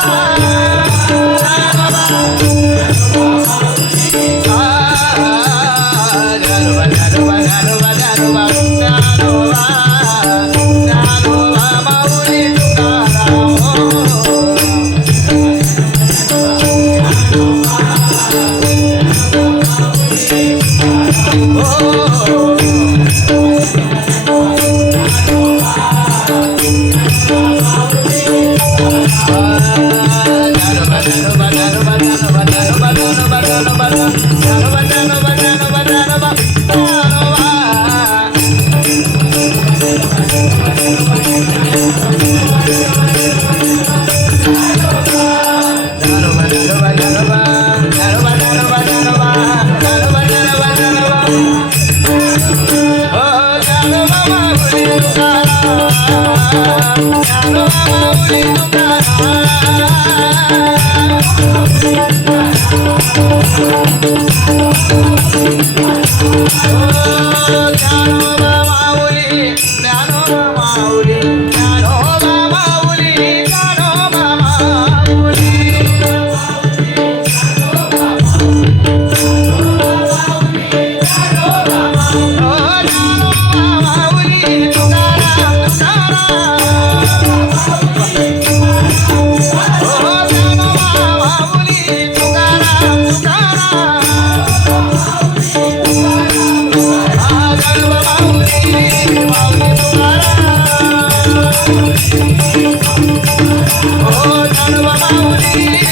Oh. Yeah.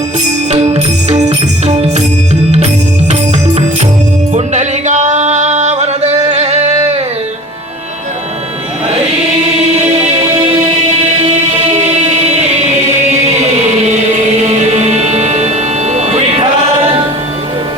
Thank you.